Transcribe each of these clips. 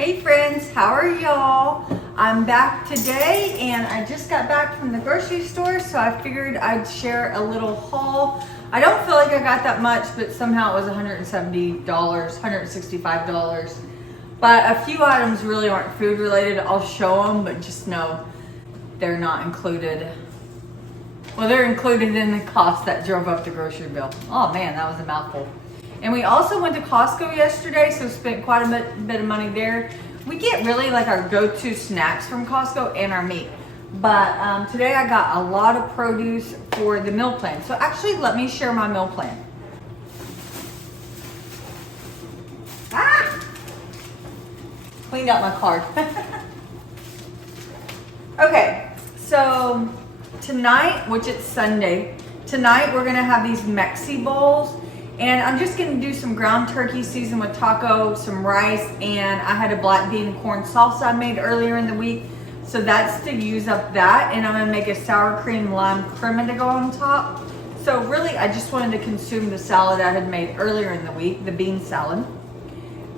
Hey friends, how are y'all? I'm back today and I just got back from the grocery store, so I figured I'd share a little haul. I don't feel like I got that much, but somehow it was $170, $165. But a few items really aren't food related. I'll show them, but just know they're not included. Well, they're included in the cost that drove up the grocery bill. Oh man, that was a mouthful. And we also went to Costco yesterday, so spent quite a bit of money there. We get really like our go-to snacks from Costco and our meat. But today I got a lot of produce for the meal plan. So actually, let me share my meal plan. Cleaned out my card. Okay, so tonight, which it's Sunday, tonight we're gonna have these Mexi bowls. And I'm just gonna do some ground turkey seasoned with taco, some rice, and I had a black bean and corn salsa I made earlier in the week. So that's to use up that. And I'm gonna make a sour cream lime crema to go on top. So really, I just wanted to consume the salad I had made earlier in the week, the bean salad.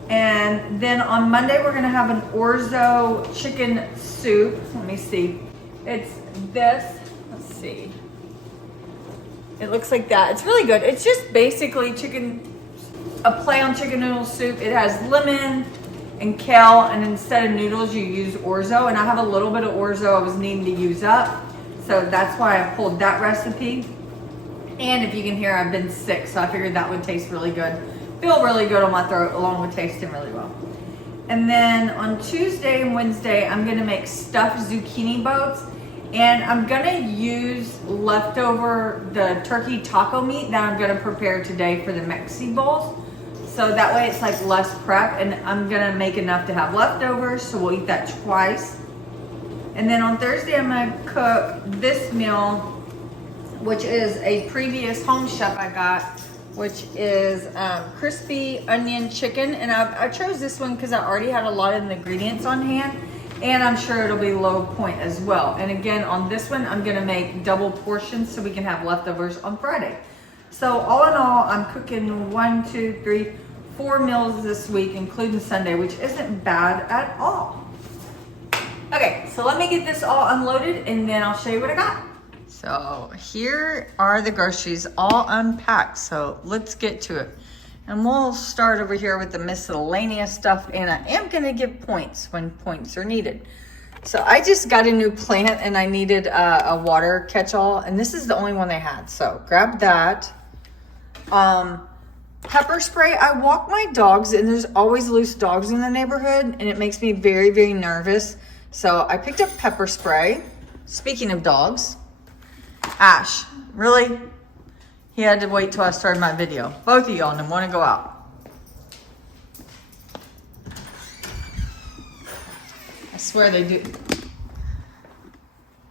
And then on Monday, we're gonna have an orzo chicken soup. Let me see. It's this, let's see. It looks like that. It's really good. It's just basically a play on chicken noodle soup. It has lemon and kale, and instead of noodles, you use orzo. And I have a little bit of orzo I was needing to use up. So that's why I pulled that recipe. And if you can hear, I've been sick, so I figured that would taste really good. Feel really good on my throat, along with tasting really well. And then on Tuesday and Wednesday, I'm gonna make stuffed zucchini boats. And I'm gonna use leftover the turkey taco meat that I'm gonna prepare today for the Mexi bowls. So that way it's like less prep, and I'm gonna make enough to have leftovers, so we'll eat that twice. And then on Thursday, I'm gonna cook this meal, which is a previous Home Chef I got, which is crispy onion chicken. And I chose this one because I already had a lot of the ingredients on hand. And I'm sure it'll be low point as well. And again, on this one, I'm gonna make double portions so we can have leftovers on Friday. So all in all, I'm cooking 1, 2, 3, 4 meals this week, including Sunday, which isn't bad at all. Okay, so let me get this all unloaded and then I'll show you what I got. So here are the groceries all unpacked. So let's get to it. And we'll start over here with the miscellaneous stuff, and I am gonna give points when points are needed. So I just got a new plant and I needed a water catch-all, and this is the only one they had. So grab that. Pepper spray. I walk my dogs and there's always loose dogs in the neighborhood, and it makes me very, very nervous. So I picked up pepper spray. Speaking of dogs, Ash, really? He had to wait till I started my video. Both of y'all want to go out. I swear they do.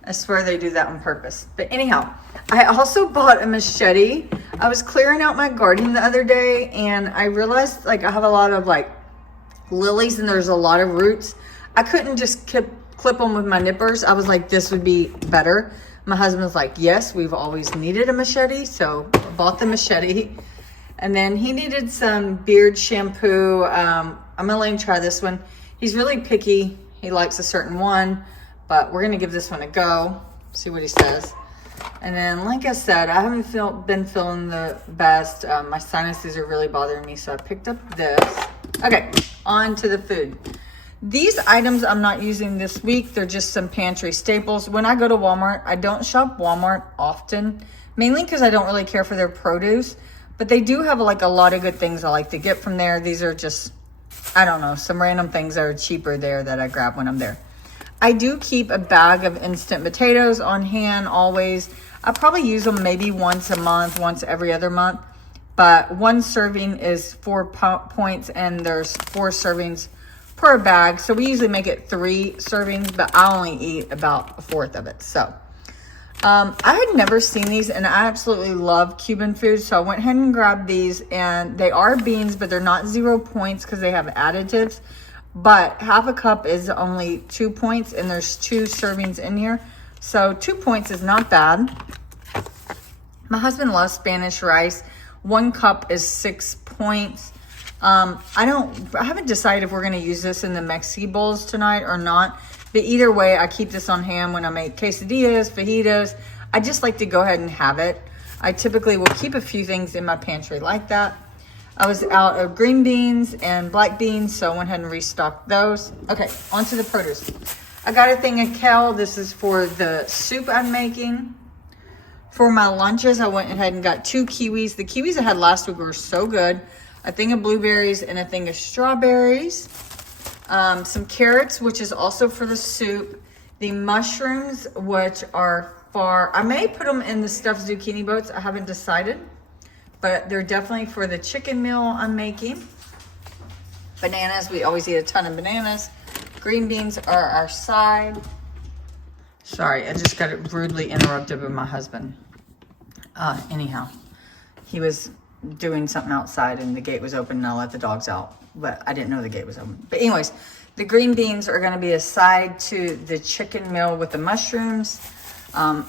I swear they do that on purpose. But anyhow, I also bought a machete. I was clearing out my garden the other day, and I realized like I have a lot of like lilies and there's a lot of roots. I couldn't just clip them with my nippers. I was like, this would be better. My husband was like, yes, we've always needed a machete. So I bought the machete. And then he needed some beard shampoo. I'm gonna let him try this one. He's really picky. He likes a certain one, but we're gonna give this one a go. See what he says. And then, like I said, I haven't been feeling the best. My sinuses are really bothering me, so I picked up this. Okay, on to the food. These items I'm not using this week. They're just some pantry staples. When I go to Walmart, I don't shop Walmart often, mainly because I don't really care for their produce, but they do have like a lot of good things I like to get from there. These are just, I don't know, some random things that are cheaper there that I grab when I'm there. I do keep a bag of instant potatoes on hand always. I probably use them maybe once a month, once every other month, but one serving is 4 points and there's 4 servings per bag. So we usually make it 3 servings, but I only eat about a fourth of it. So I had never seen these, and I absolutely love Cuban food. So I went ahead and grabbed these, and they are beans, but they're not 0 points because they have additives. But half a cup is only 2 points, and there's 2 servings in here. So 2 points is not bad. My husband loves Spanish rice. 1 cup is 6 points. I haven't decided if we're gonna use this in the Mexi bowls tonight or not. But either way, I keep this on hand when I make quesadillas, fajitas. I just like to go ahead and have it. I typically will keep a few things in my pantry like that. I was out of green beans and black beans, so I went ahead and restocked those. Okay, onto the produce. I got a thing of kale. This is for the soup I'm making. For my lunches, I went ahead and got 2 kiwis. The kiwis I had last week were so good. A thing of blueberries and a thing of strawberries. Some carrots, which is also for the soup. The mushrooms, which are I may put them in the stuffed zucchini boats. I haven't decided. But they're definitely for the chicken meal I'm making. Bananas, we always eat a ton of bananas. Green beans are our side. Sorry, I just got rudely interrupted by my husband. Anyhow, he was doing something outside and the gate was open and I let the dogs out. But I didn't know the gate was open. But anyways, the green beans are gonna be a side to the chicken meal with the mushrooms. A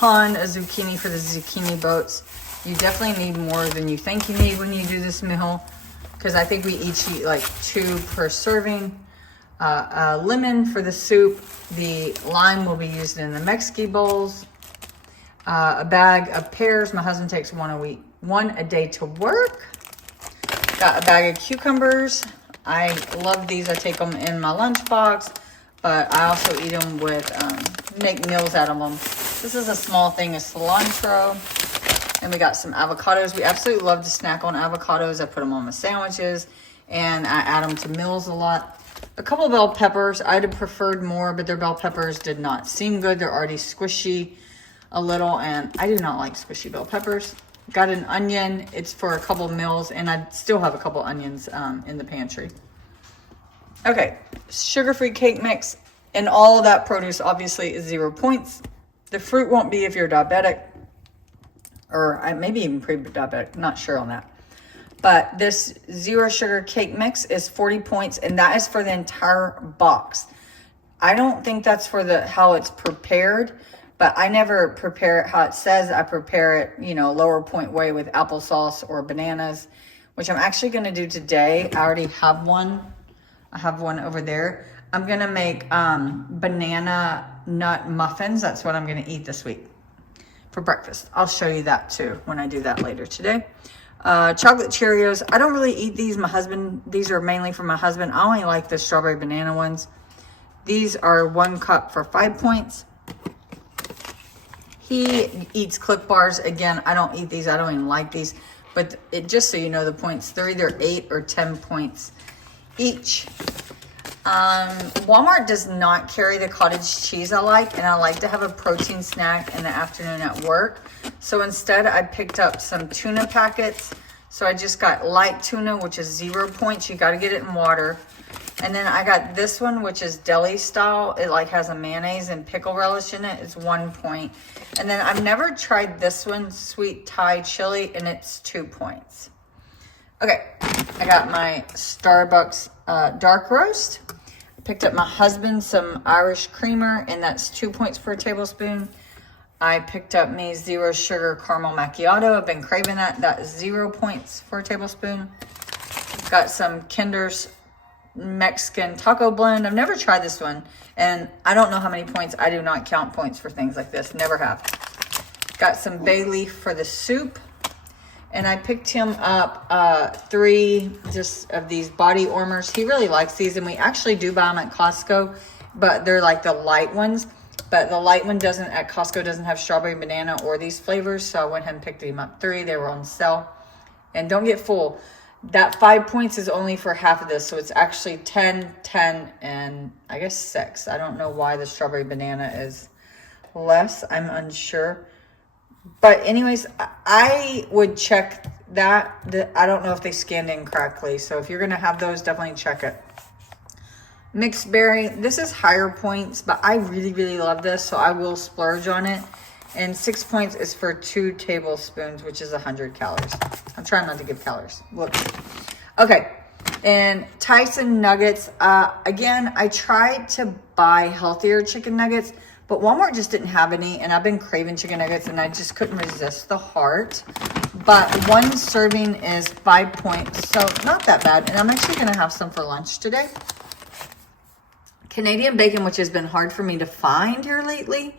ton of zucchini for the zucchini boats. You definitely need more than you think you need when you do this meal, because I think we each eat like 2 per serving. A lemon for the soup. The lime will be used in the Mexi bowls. A bag of pears. My husband takes one a day to work. Got a bag of cucumbers. I love these. I take them in my lunchbox, but I also eat them with, make meals out of them. This is a small thing of cilantro. And we got some avocados. We absolutely love to snack on avocados. I put them on my sandwiches and I add them to meals a lot. A couple of bell peppers. I'd have preferred more, but their bell peppers did not seem good. They're already squishy a little, and I do not like squishy bell peppers. Got an onion. It's for a couple meals, and I still have a couple onions in the pantry. Okay, sugar-free cake mix, and all of that produce obviously is 0 points. The fruit won't be if you're diabetic, or maybe even pre-diabetic, not sure on that. But this 0 sugar cake mix is 40 points, and that is for the entire box. I don't think that's for how it's prepared, but I never prepare it how it says. I prepare it, lower point way with applesauce or bananas, which I'm actually going to do today. I already have one. I have one over there. I'm going to make banana nut muffins. That's what I'm going to eat this week for breakfast. I'll show you that too when I do that later today. Chocolate Cheerios. I don't really eat these. These are mainly for my husband. I only like the strawberry banana ones. These are 1 cup for 5 points. He eats Click Bars. Again, I don't eat these. I don't even like these. But just so you know the points, they're either 8 or 10 points each. Walmart does not carry the cottage cheese I like, and I like to have a protein snack in the afternoon at work. So instead, I picked up some tuna packets. So I just got light tuna, which is 0 points. You got to get it in water. And then I got this one, which is deli style. It has a mayonnaise and pickle relish in it. It's 1 point. And then I've never tried this one, sweet Thai chili, and it's 2 points. Okay, I got my Starbucks dark roast. Picked up my husband some Irish creamer, and that's 2 points per tablespoon. I picked up me 0 sugar caramel macchiato. I've been craving that. That is 0 points for a tablespoon. Got some Kinder's Mexican taco blend. I've never tried this one, and I don't know how many points. I do not count points for things like this. Never have. Got some bay leaf for the soup. And I picked him up 3 just of these body warmers. He really likes these, and we actually do buy them at Costco, but they're like the light ones. But the light one at Costco doesn't have strawberry banana or these flavors, so I went ahead and picked him up 3. They were on sale. And don't get full. That 5 points is only for half of this, so it's actually 10, 10, and I guess 6. I don't know why the strawberry banana is less. I'm unsure. But anyways, I would check that. I don't know if they scanned in correctly. So if you're going to have those, definitely check it. Mixed berry. This is higher points, but I really, really love this. So I will splurge on it. And 6 points is for 2 tablespoons, which is 100 calories. I'm trying not to give calories. Look. Okay. And Tyson nuggets. Again, I tried to buy healthier chicken nuggets, But Walmart just didn't have any, and I've been craving chicken nuggets, and I just couldn't resist the heart. But one serving is 5 points, so not that bad. And I'm actually gonna have some for lunch today. Canadian bacon, which has been hard for me to find here lately.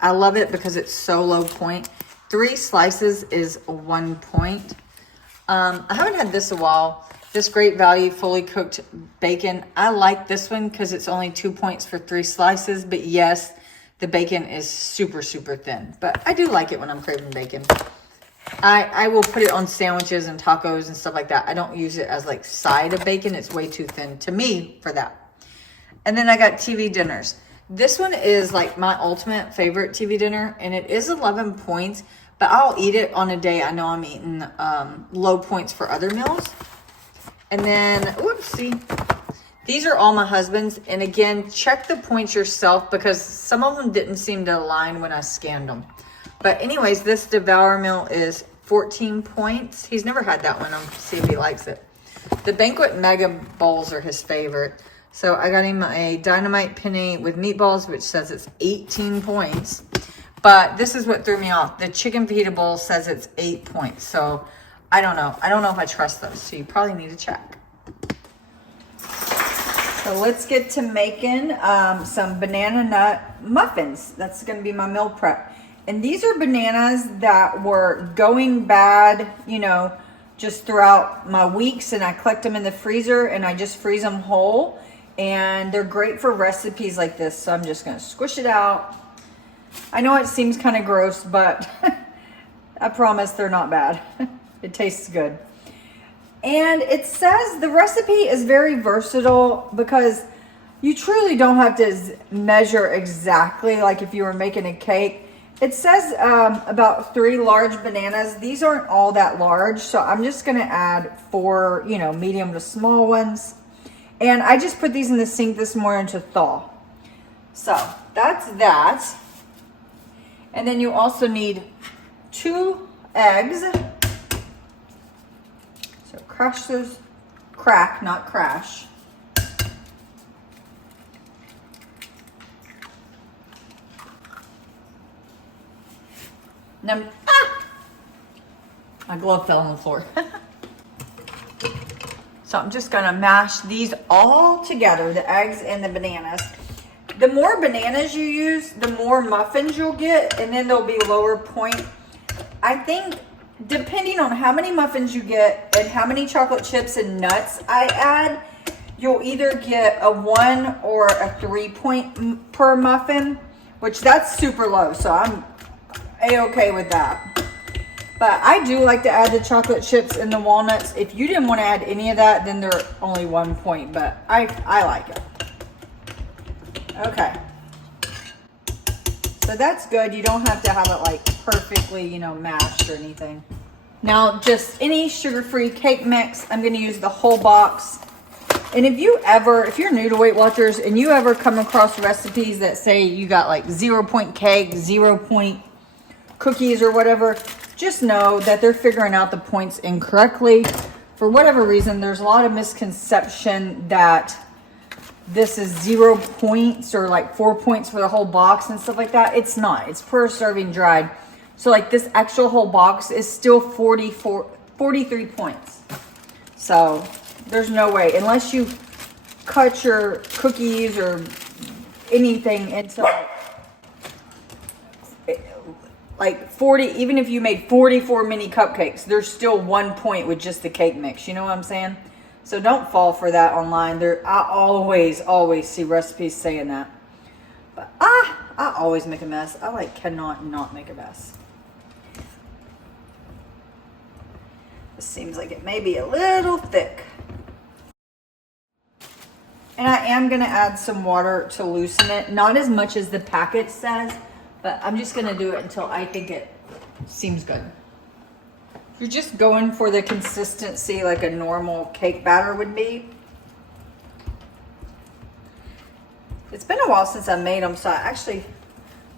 I love it because it's so low point. 3 slices is 1 point. I haven't had this a while. This Great Value fully cooked bacon. I like this one because it's only 2 points for 3 slices. But yes, the bacon is super, super thin. But I do like it when I'm craving bacon. I will put it on sandwiches and tacos and stuff like that. I don't use it as like side of bacon. It's way too thin to me for that. And then I got TV dinners. This one is like my ultimate favorite TV dinner. And it is 11 points. But I'll eat it on a day I know I'm eating low points for other meals. And then, whoopsie, these are all my husband's. And again, check the points yourself because some of them didn't seem to align when I scanned them. But anyways, this Devour meal is 14 points. He's never had that one. I'll see if he likes it. The Banquet Mega Bowls are his favorite. So I got him a Dynamite Penny with meatballs, which says it's 18 points. But this is what threw me off. The Chicken Fajita Bowl says it's 8 points. So I don't know. I don't know if I trust those. So you probably need to check. So let's get to making some banana nut muffins. That's going to be my meal prep. And these are bananas that were going bad, you know, just throughout my weeks. And I collect them in the freezer and I just freeze them whole. And they're great for recipes like this. So I'm just going to squish it out. I know it seems kind of gross, but I promise they're not bad. It tastes good. And it says the recipe is very versatile because you truly don't have to measure exactly like if you were making a cake. It says about 3 large bananas. These aren't all that large, so I'm just going to add 4, you know, medium to small ones. And I just put these in the sink this morning to thaw. So that's that. And then you also need 2 eggs. So crush those, crack, not crash. My glove fell on the floor. So I'm just gonna mash these all together, the eggs and the bananas. The more bananas you use, the more muffins you'll get, and then they'll be lower point. I think depending on how many muffins you get and how many chocolate chips and nuts I add, you'll either get a 1 or a 3 point per muffin, which that's super low. So I'm A-okay with that. But I do like to add the chocolate chips and the walnuts. If you didn't want to add any of that, then they're only 1 point, but I like it. Okay. So that's good. You don't have to have it like perfectly, you know, mashed or anything. Now, just any sugar-free cake mix, I'm going to use the whole box. And if you're new to Weight Watchers and you ever come across recipes that say you got like 0 point cake, 0 point cookies or whatever, just know that they're figuring out the points incorrectly. For whatever reason, there's a lot of misconception that this is 0 points or like 4 points for the whole box and stuff like that. It's not. It's per serving dried. So like this actual whole box is still 43 points. So there's no way, unless you cut your cookies or anything into like 40, even if you made 44 mini cupcakes, there's still 1 point with just the cake mix. You know what I'm saying? So don't fall for that online. I always see recipes saying that. But I always make a mess. I cannot not make a mess. This seems like it may be a little thick. And I am going to add some water to loosen it. Not as much as the packet says, but I'm just going to do it until I think it seems good. You're just going for the consistency like a normal cake batter would be. It's been a while since I made them, so I actually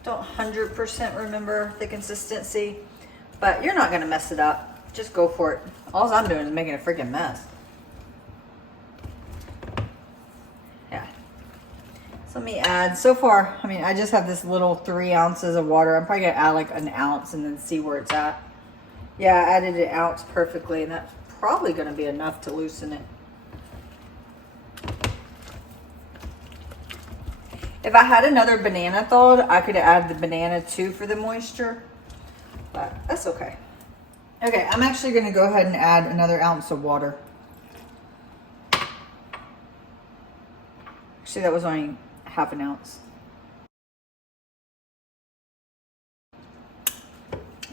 don't 100% remember the consistency, but you're not going to mess it up. Just go for it. All I'm doing is making a freaking mess. Yeah. So let me add, so far, I mean, I just have this little 3 ounces of water. I'm probably gonna add like an ounce and then see where it's at. Yeah, I added an ounce perfectly, and that's probably gonna be enough to loosen it. If I had another banana thawed, I could add the banana too for the moisture, but that's okay. Okay, I'm actually gonna go ahead and add another ounce of water. Actually, that was only half an ounce.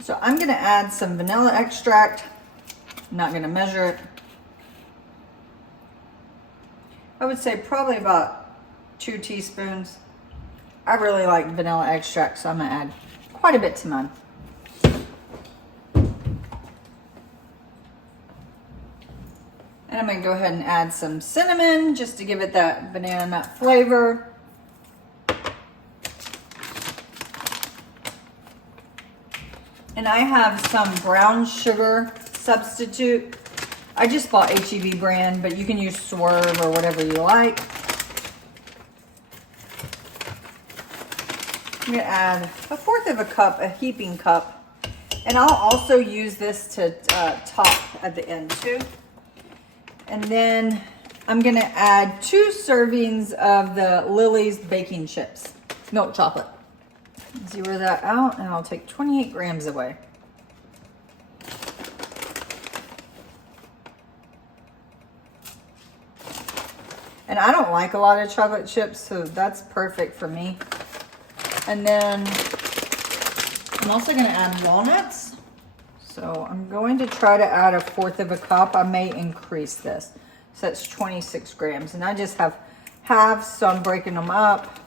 So I'm gonna add some vanilla extract. I'm not gonna measure it. I would say probably about 2 teaspoons. I really like vanilla extract, so I'm gonna add quite a bit to mine. And I'm gonna go ahead and add some cinnamon just to give it that banana nut flavor. And I have some brown sugar substitute. I just bought H-E-B brand, but you can use Swerve or whatever you like. I'm gonna add 1/4 of a cup, a heaping cup. And I'll also use this to top at the end too. And then I'm gonna add 2 servings of the Lily's baking chips, milk chocolate. Zero that out, and I'll take 28 grams away. And I don't like a lot of chocolate chips, so that's perfect for me. And then I'm also gonna add walnuts. So I'm going to try to add 1/4 of a cup. I may increase this. So that's 26 grams. And I just have half, so I'm breaking them up.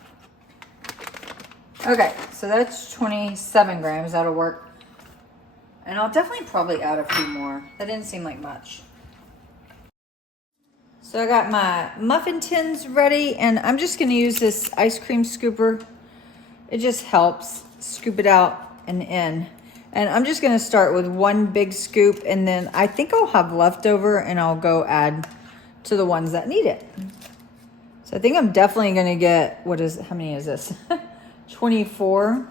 Okay, so that's 27 grams. That'll work. And I'll definitely probably add a few more. That didn't seem like much. So I got my muffin tins ready, and I'm just gonna use this ice cream scooper. It just helps scoop it out and in. And I'm just gonna start with 1 big scoop, and then I think I'll have leftover and I'll go add to the ones that need it. So I think I'm definitely gonna get, how many is this? 24.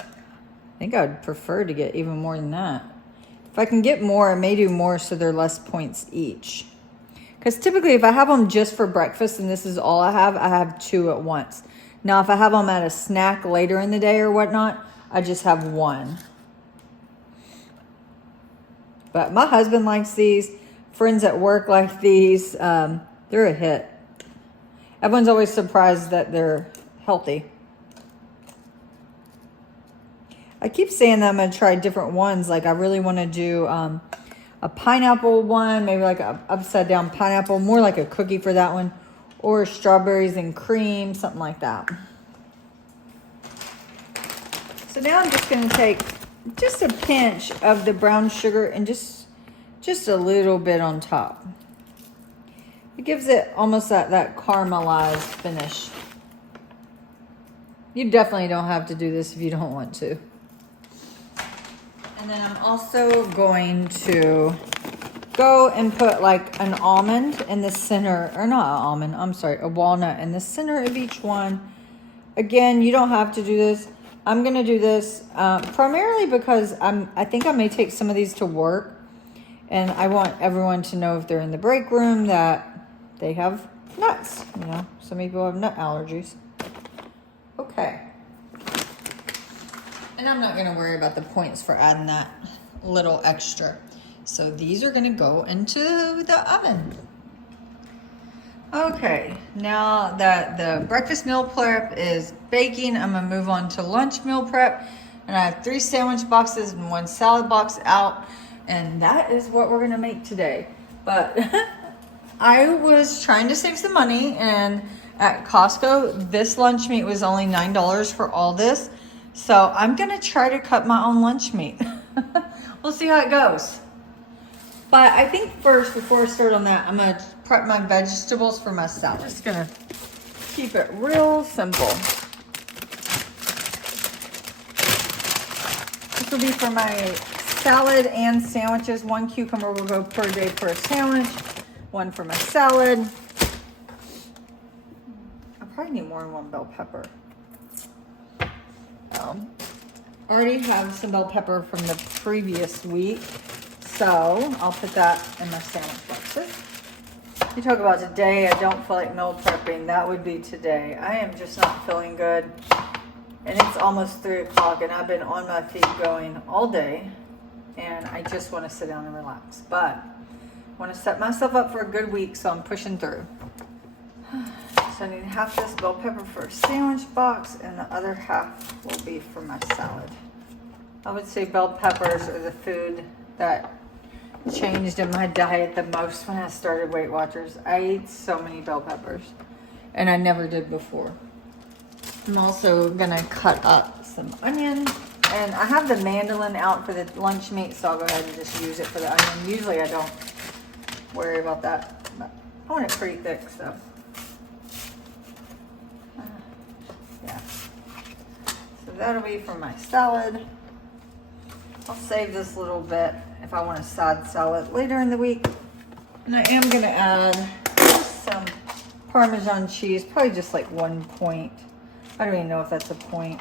I think I would prefer to get even more than that. If I can get more, I may do more so they're less points each. Because typically if I have them just for breakfast and this is all I have 2 at once. Now if I have them at a snack later in the day or whatnot, I just have 1. But my husband likes these. Friends at work like these. They're a hit. Everyone's always surprised that they're healthy. I keep saying that I'm going to try different ones. Like I really want to do a pineapple one, maybe like an upside down pineapple, more like a cookie for that one, or strawberries and cream, something like that. So now I'm just going to take just a pinch of the brown sugar and just a little bit on top. It gives it almost that caramelized finish. You definitely don't have to do this if you don't want to. And then I'm also going to go and put like an almond in the center, or not an almond, I'm sorry, a walnut in the center of each one. Again, you don't have to do this. I'm going to do this primarily because I think I may take some of these to work. And I want everyone to know if they're in the break room that they have nuts. You know, some people have nut allergies. Okay. And I'm not going to worry about the points for adding that little extra. So these are going to go into the oven. Okay, now that the breakfast meal prep is baking, I'm going to move on to lunch meal prep. And I have 3 sandwich boxes and 1 salad box out. And that is what we're going to make today. But I was trying to save some money, and at Costco, this lunch meat was only $9 for all this. So I'm going to try to cut my own lunch meat. We'll see how it goes. But I think first, before I start on that, I'm going to prep my vegetables for my salad. Just going to keep it real simple. This will be for my salad and sandwiches. 1 cucumber will go per day for a sandwich, 1 for my salad. probably need more than one bell pepper. Already have some bell pepper from the previous week, so I'll put that in my sandwich boxes. You talk about today, I don't feel like meal prepping. That would be today. I am just not feeling good. And it's almost 3 o'clock and I've been on my feet going all day. And I just want to sit down and relax. But I want to set myself up for a good week, so I'm pushing through. So I need half this bell pepper for a sandwich box and the other half will be for my salad. I would say bell peppers are the food that changed in my diet the most when I started Weight Watchers. I ate so many bell peppers and I never did before. I'm also gonna cut up some onion, and I have the mandolin out for the lunch meat, so I'll go ahead and just use it for the onion. Usually I don't worry about that, but I want it pretty thick, so yeah. So that'll be for my salad. I'll save this little bit if I want a side salad later in the week. And I am gonna add some Parmesan cheese, probably just like 1 point. I don't even know if that's a point.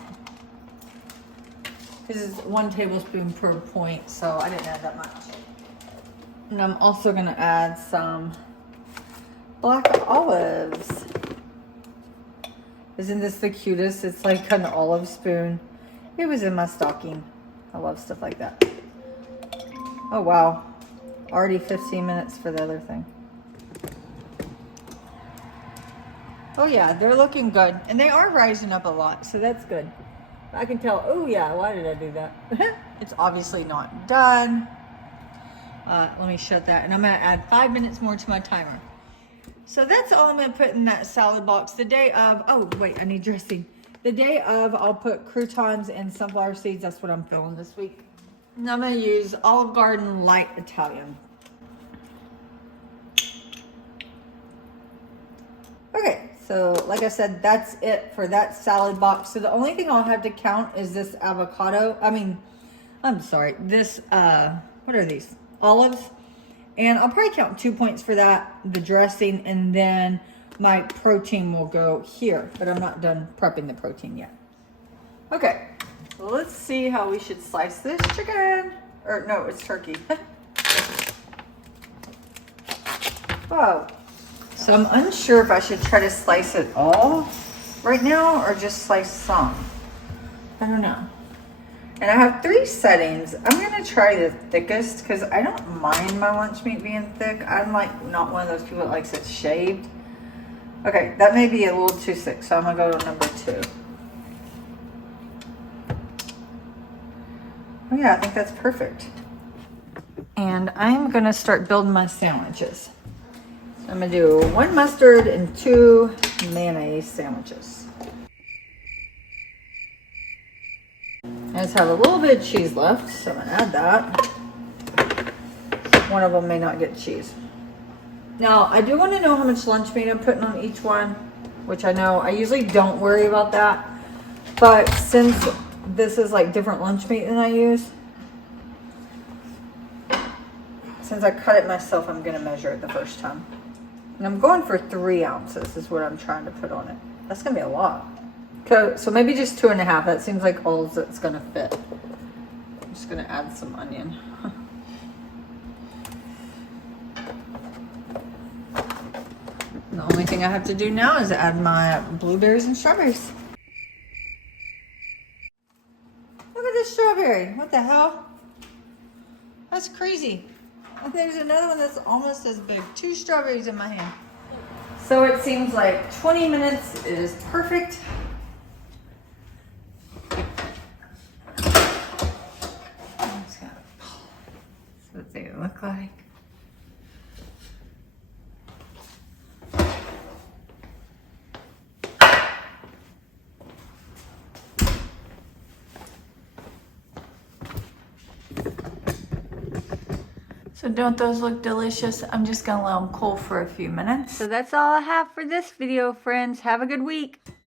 This is 1 tablespoon per point, so I didn't add that much. And I'm also gonna add some black olives. Isn't this the cutest? It's like an olive spoon. It was in my stocking. I love stuff like that. Oh wow, already 15 minutes for the other thing. Oh yeah, they're looking good. And they are rising up a lot, so that's good. I can tell, oh yeah, why did I do that? It's obviously not done. Let me shut that, and I'm gonna add 5 minutes more to my timer. So that's all I'm gonna put in that salad box. The day of, oh wait, I need dressing. The day of, I'll put croutons and sunflower seeds. That's what I'm feeling this week. And I'm gonna use Olive Garden Light Italian. Okay, so like I said, that's it for that salad box. So the only thing I'll have to count is this avocado. This, what are these? Olives. And I'll probably count 2 points for that, the dressing, and then my protein will go here, but I'm not done prepping the protein yet. Okay, so let's see how we should slice this chicken. Or no, it's turkey. Whoa. So I'm unsure if I should try to slice it all right now or just slice some. I don't know. And I have 3 settings. I'm gonna try the thickest because I don't mind my lunch meat being thick. I'm like not one of those people that likes it shaved. Okay, that may be a little too thick, so I'm gonna go to number 2. Oh yeah, I think that's perfect. And I'm gonna start building my sandwiches. So I'm gonna do 1 mustard and 2 mayonnaise sandwiches. I just have a little bit of cheese left, so I'm gonna add that. One of them may not get cheese. Now, I do want to know how much lunch meat I'm putting on each one, which I know I usually don't worry about that. But since this is like different lunch meat than I use, since I cut it myself, I'm going to measure it the first time. And I'm going for 3 ounces is what I'm trying to put on it. That's going to be a lot. Okay, so maybe just 2.5. That seems like all that's going to fit. I'm just going to add some onion. The only thing I have to do now is add my blueberries and strawberries. Look at this strawberry. What the hell? That's crazy. And there's another one that's almost as big. 2 strawberries in my hand. So it seems like 20 minutes is perfect. I'm just gonna see what they look like. So don't those look delicious? I'm just gonna let them cool for a few minutes. So that's all I have for this video, friends. Have a good week.